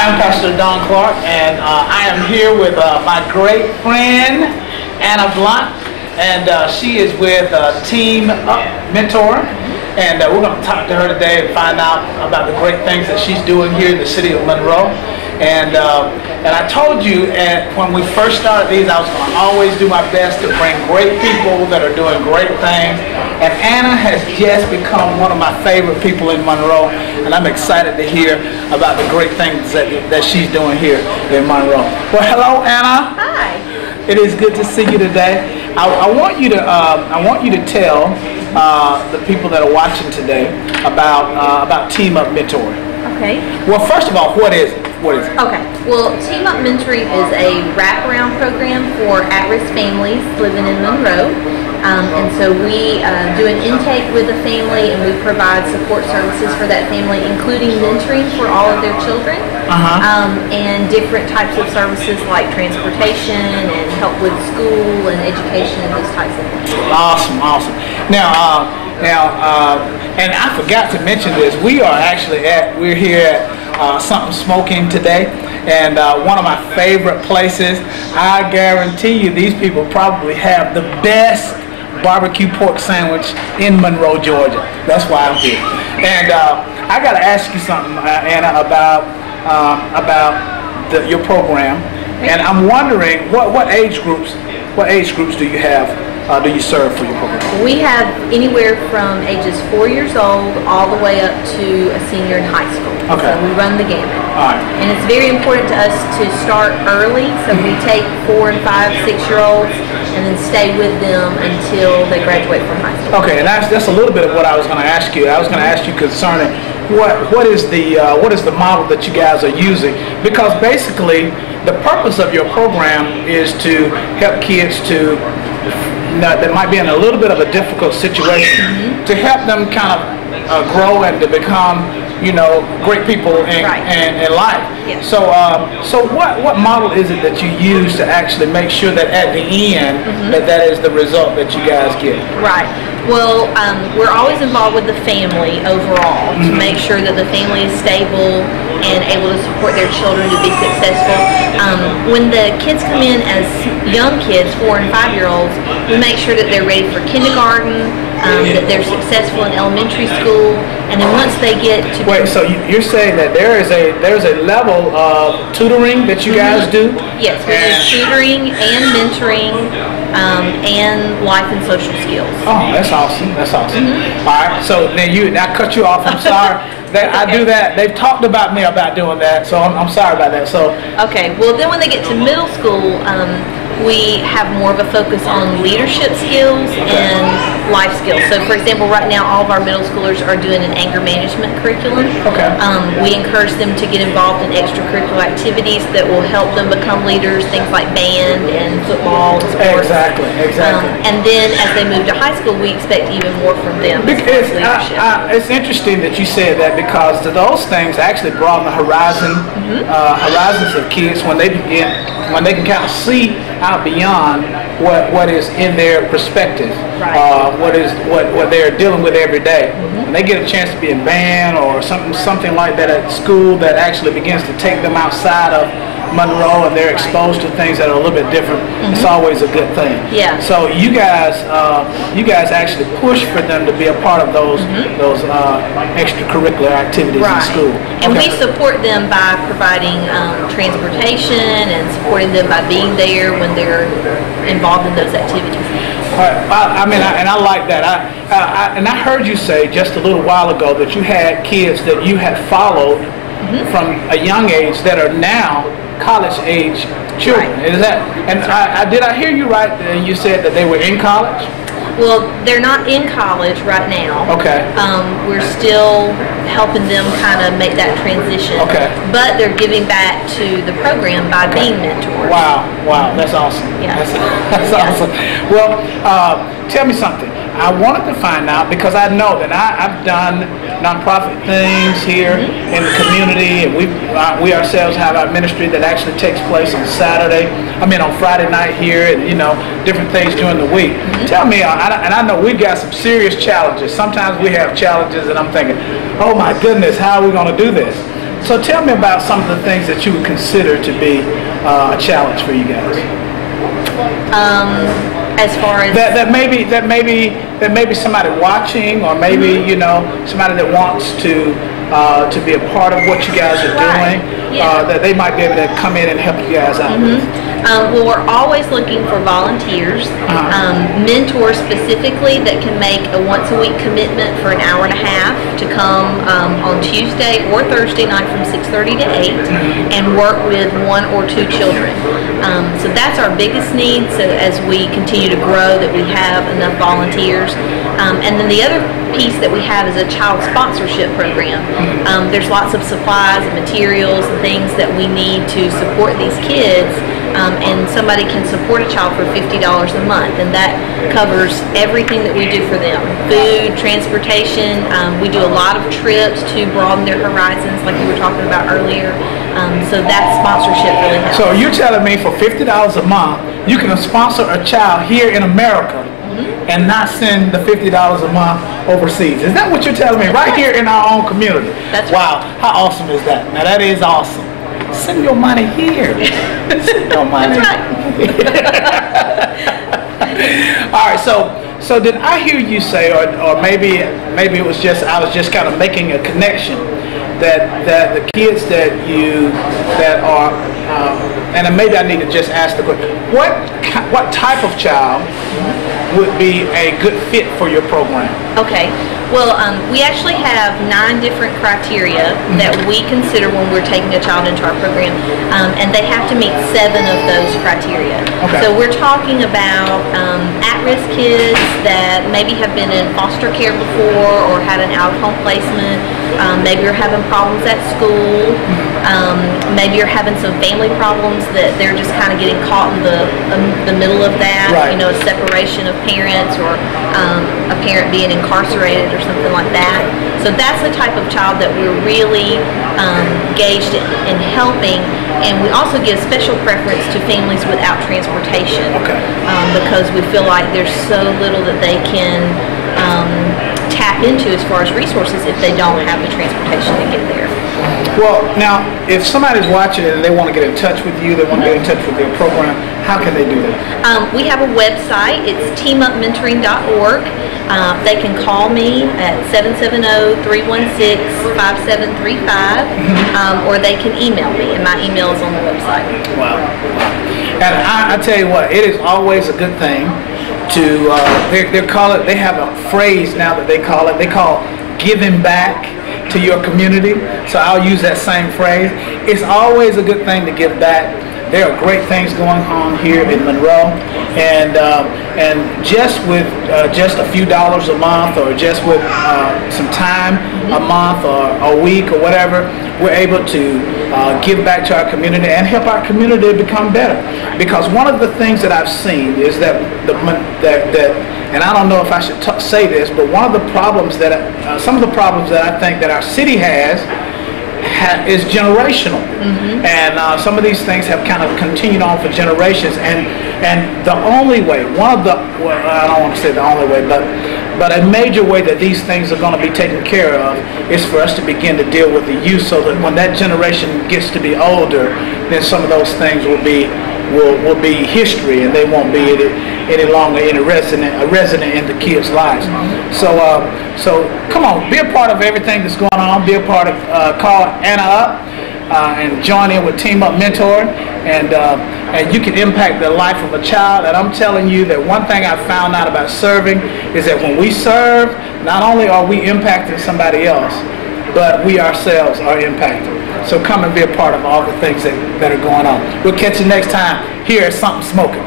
Hi, I'm Pastor Don Clark, and I am here with my great friend, Anna Blunt, and she is with Team Up Mentoring, and we're going to talk to her today and find out about the great things that she's doing here in the city of Monroe. And I told you when we first started these, I was going to always do my best to bring great people that are doing great things. And Anna has just become one of my favorite people in Monroe, and I'm excited to hear about the great things that she's doing here in Monroe. Well, hello, Anna. Hi. It is good to see you today. I want you to tell the people that are watching today about Team Up Mentoring. Okay. Well, first of all, what is it? Okay. Well, Team Up Mentoring is a wraparound program for at-risk families living in Monroe. And so we do an intake with the family, and we provide support services for that family, including mentoring for all of their children, and different types of services like transportation and help with school and education and those types of things. Awesome, awesome. Now, and I forgot to mention this. We're here at Something Smoking today, and one of my favorite places. I guarantee you, these people probably have the best barbecue pork sandwich in Monroe, Georgia. That's why I'm here. And I got to ask you something, Anna, about your program. And I'm wondering what age groups do you have? Do you serve for your program? We have anywhere from ages 4 years old all the way up to a senior in high school. Okay. So we run the gamut. All right. And it's very important to us to start early, so we take 4 and 5, 6-year-olds and then stay with them until they graduate from high school. Okay, and that's a little bit of what I was going to ask you. I was going to ask you concerning what is the model that you guys are using, because basically the purpose of your program is to help kids that might be in a little bit of a difficult situation, to help them kind of grow and to become, great people in life. Yes. So what model is it that you use to actually make sure that at the end that is the result that you guys get? Right. Well, we're always involved with the family overall to make sure that the family is stable and able to support their children to be successful. When the kids come in as young kids, 4 and 5-year-olds, we make sure that they're ready for kindergarten, that they're successful in elementary school, and then once they get to... Wait, so you're saying that there's a level of tutoring that you guys do? Yes, we do tutoring and mentoring and life and social skills. Oh, that's awesome. That's awesome. All right, so then I cut you off. I'm sorry. I do that. They've talked about me about doing that, so I'm sorry about that. So okay. Well, then when they get to middle school, we have more of a focus on leadership skills and life skills. So, for example, right now all of our middle schoolers are doing an anger management curriculum. Okay. We encourage them to get involved in extracurricular activities that will help them become leaders, things like band and football and sports. Exactly. And then as they move to high school, we expect even more from them. It's interesting that you said that, because those things actually broaden the horizons of kids when they can kind of see out beyond what is in their perspective, what they're dealing with every day. When they get a chance to be in band or something like that at school that actually begins to take them outside of Monroe and they're exposed to things that are a little bit different, it's always a good thing. Yeah. So you guys actually push for them to be a part of those extracurricular activities in school. And we support them by providing transportation and supporting them by being there when they're involved in those activities. I like that. I heard you say just a little while ago that you had kids that you had followed from a young age that are now college-age children. Right. Is that? And did I hear you right? You said that they were in college? Well, they're not in college right now. Okay. We're still helping them kind of make that transition. Okay. But they're giving back to the program by being mentors. Wow, that's awesome. Yeah. That's awesome. Well, tell me something. I wanted to find out, because I know that I've done nonprofit things here in the community, and we ourselves have our ministry that actually takes place on Friday night here, and different things during the week. Tell me, and I know we've got some serious challenges. Sometimes we have challenges, and I'm thinking, oh my goodness, how are we going to do this? So tell me about some of the things that you would consider to be a challenge for you guys. As far as that maybe somebody watching, or maybe somebody that wants to be a part of what you guys are doing, that they might be able to come in and help you guys out. Well, we're always looking for volunteers, mentors specifically that can make a once-a-week commitment for an hour and a half to come on Tuesday or Thursday night from 6:30 to 8 and work with 1 or 2 children. So that's our biggest need, so as we continue to grow, that we have enough volunteers. And then the other piece that we have is a child sponsorship program. There's lots of supplies and materials and things that we need to support these kids, and somebody can support a child for $50 a month, and that covers everything that we do for them: food, transportation. We do a lot of trips to broaden their horizons, like we were talking about earlier. So that sponsorship really helps. So you're telling me for $50 a month, you can sponsor a child here in America and not send the $50 a month overseas. Is that what you're telling me? Right here in our own community. That's wow. Right. How awesome is that? Now that is awesome. Send your money here. Send your money. All right. So did I hear you say, or maybe it was just I was just kind of making a connection, that the kids that are and maybe I need to just ask the question: what type of child would be a good fit for your program? Okay. Well, we actually have 9 different criteria that we consider when we're taking a child into our program, and they have to meet 7 of those criteria. Okay. So we're talking about at-risk kids that maybe have been in foster care before or had an out-of-home placement. Maybe you're having problems at school. Maybe you're having some family problems that they're just kind of getting caught in the middle of that. Right. A separation of parents, or a parent being incarcerated or something like that. So that's the type of child that we're really engaged in helping. And we also give special preference to families without transportation. Okay. Because we feel like there's so little that they can tap into as far as resources if they don't have the transportation to get there. Well, now, if somebody's watching it and they want to get in touch with you, they want to get in touch with your program, how can they do that? We have a website. It's teamupmentoring.org. They can call me at 770-316-5735, or they can email me, and my email is on the website. Wow. And I tell you what, it is always a good thing to, they have a phrase now that they call giving back to your community. So I'll use that same phrase. It's always a good thing to give back. There are great things going on here in Monroe, and just with just a few dollars a month, or just with some time a month or a week or whatever, we're able to give back to our community and help our community become better. Because one of the things that I've seen is that and I don't know if I should say this, but one of the problems some of the problems that I think that our city has is generational, and some of these things have kind of continued on for generations, and the only way, I don't want to say the only way, but a major way that these things are going to be taken care of is for us to begin to deal with the youth, so that when that generation gets to be older, then some of those things will be history, and they won't be any longer resident in the kids' lives. So come on, be a part of everything that's going on. Be a part of call Anna up and join in with Team Up Mentor, and you can impact the life of a child. And I'm telling you that one thing I found out about serving is that when we serve, not only are we impacting somebody else, but we ourselves are impacted. So come and be a part of all the things that are going on. We'll catch you next time here at Something Smoking.